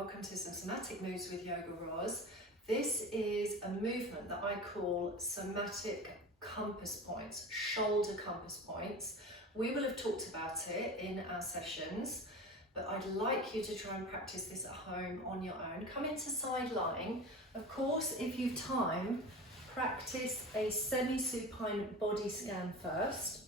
welcome to some somatic moves with YOGAROS. This is a movement that I call somatic compass points, shoulder compass points. We will have talked about it in our sessions, but I'd like you to try and practice this at home on your own. Come into side lying. Of course, if you've time, practice a semi-supine body scan first.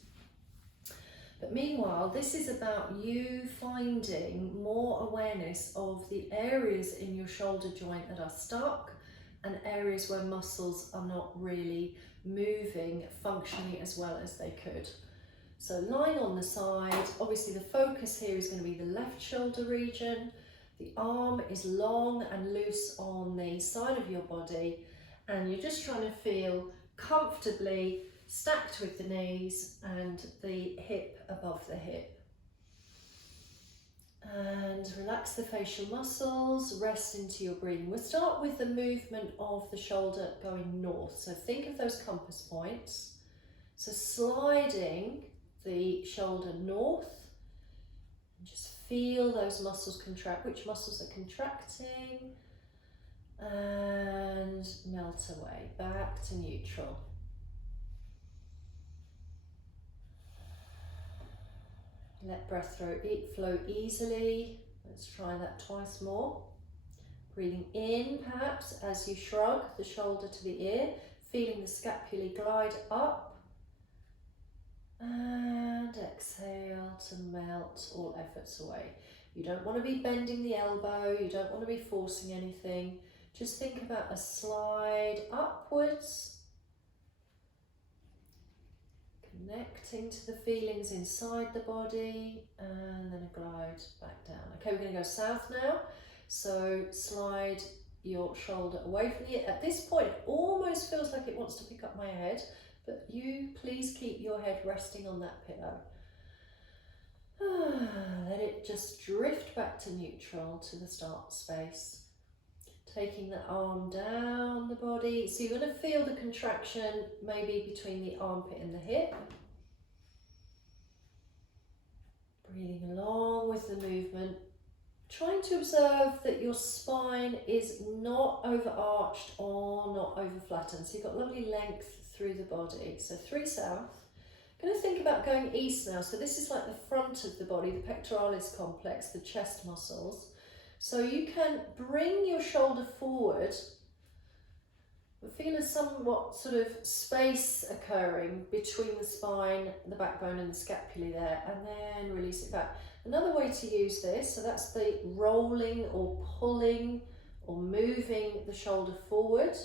But meanwhile, this is about you finding more awareness of the areas in your shoulder joint that are stuck and areas where muscles are not really moving functionally as well as they could. So lying on the side, obviously the focus here is going to be the left shoulder region. The arm is long and loose on the side of your body, and you're just trying to feel comfortably stacked with the knees and the hip above the hip. And relax the facial muscles, rest into your breathing. We'll start with the movement of the shoulder going north. So think of those compass points. So sliding the shoulder north, and just feel those muscles contract. Which muscles are contracting? And melt away, back to neutral. Let breath flow easily. Let's try that twice more. Breathing in perhaps as you shrug the shoulder to the ear, feeling the scapulae glide up. And exhale to melt all efforts away. You don't want to be bending the elbow, you don't want to be forcing anything. Just think about a slide upwards, connecting to the feelings inside the body, and then a glide back down. Okay, we're going to go south now. So slide your shoulder away from the ear. At this point, it almost feels like it wants to pick up my head, but you please keep your head resting on that pillow. Let it just drift back to neutral, to the start space. Taking the arm down the body. So you're going to feel the contraction maybe between the armpit and the hip. Breathing along with the movement. Trying to observe that your spine is not overarched or not over flattened. So you've got lovely length through the body. So 3 south. Going to think about going east now. So this is like the front of the body, the pectoralis complex, the chest muscles. So you can bring your shoulder forward, but feel a somewhat sort of space occurring between the spine, the backbone and the scapulae there, and then release it back. Another way to use this, so that's the rolling or pulling or moving the shoulder forward.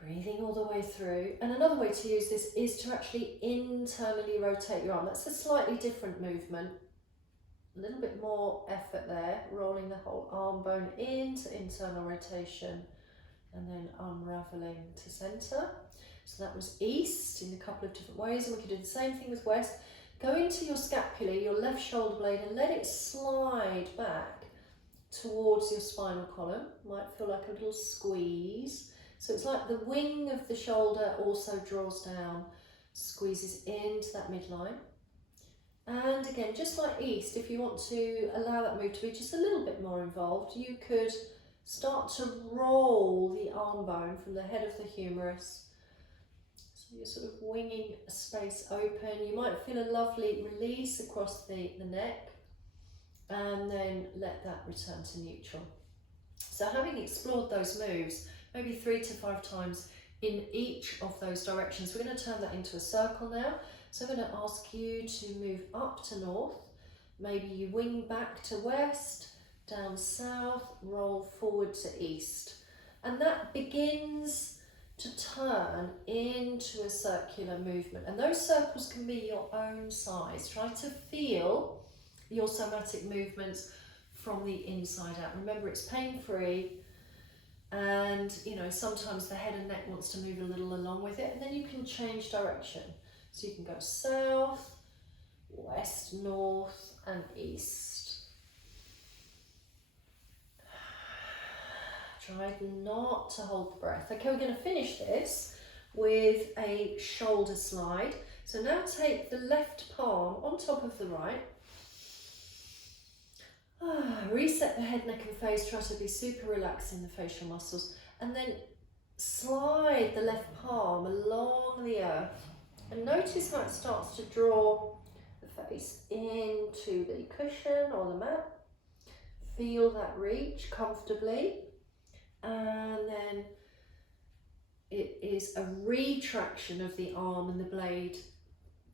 Breathing all the way through. And another way to use this is to actually internally rotate your arm. That's a slightly different movement. A little bit more effort there, rolling the whole arm bone into internal rotation and then unraveling to center. So that was east in a couple of different ways, and we could do the same thing with west. Go into your scapulae, your left shoulder blade, and let it slide back towards your spinal column. Might feel like a little squeeze. So it's like the wing of the shoulder also draws down, squeezes into that midline. And again, just like east, if you want to allow that move to be just a little bit more involved, you could start to roll the arm bone from the head of the humerus. So you're sort of winging a space open. You might feel a lovely release across the neck, and then let that return to neutral. So having explored those moves, maybe 3 to 5 times in each of those directions, we're going to turn that into a circle now. So I'm going to ask you to move up to north, maybe you wing back to west, down south, roll forward to east. And that begins to turn into a circular movement. And those circles can be your own size. Try to feel your somatic movements from the inside out. Remember, it's pain-free. And, you know, sometimes the head and neck wants to move a little along with it, and then you can change direction. So you can go south, west, north, and east. Try not to hold the breath. Okay, we're going to finish this with a shoulder slide. So now take the left palm on top of the right. Reset the head, neck and face, try to be super relaxed in the facial muscles, and then slide the left palm along the earth and notice how it starts to draw the face into the cushion or the mat. Feel that reach comfortably, and then it is a retraction of the arm and the blade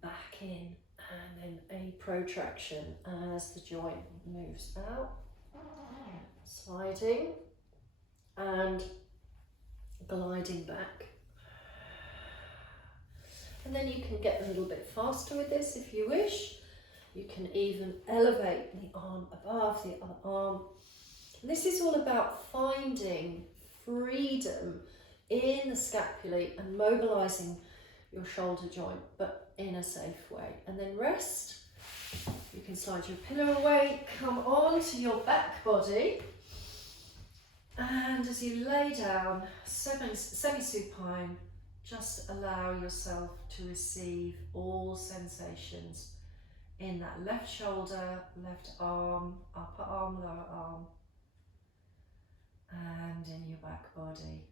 back in, and then a protraction as the joint moves out, sliding and gliding back. And then you can get a little bit faster with this if you wish. You can even elevate the arm above the other arm. And this is all about finding freedom in the scapulae and mobilizing your shoulder joint, but in a safe way. And then rest. You can slide your pillow away, come on to your back body, and as you lay down, semi-supine, just allow yourself to receive all sensations in that left shoulder, left arm, upper arm, lower arm, and in your back body.